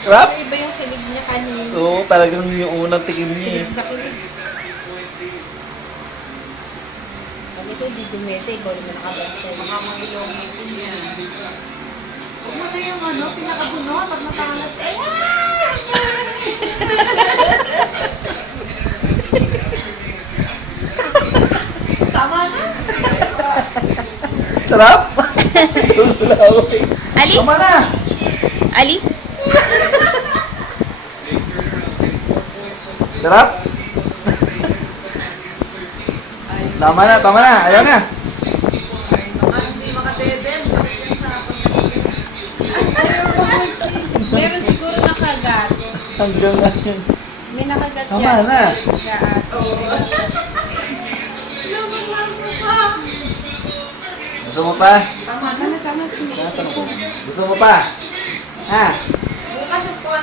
Sarap? Iba yung kilig niya kanina. Oo, talagang yung unang tikim niya eh. Kilig na kilig. Pag ito hindi dumete, ikaw naman nakabantay. Baka mga ilong mo din yan. Huwag mo na yung ano, pinakabunot at matalat. Tama na. Sarap? Wala ako eh. Ali? Tama na! Ali? Sarap? Tama na, tama na. Ayaw na. Baka hindi makatedem. Sakit yan sa Meron siguro nakagat. Hanggang ngayon. May nakagat Tama yan. na. Kaaso. Gusto mo pa? Tama na, tama. Gusto mo pa? Ha?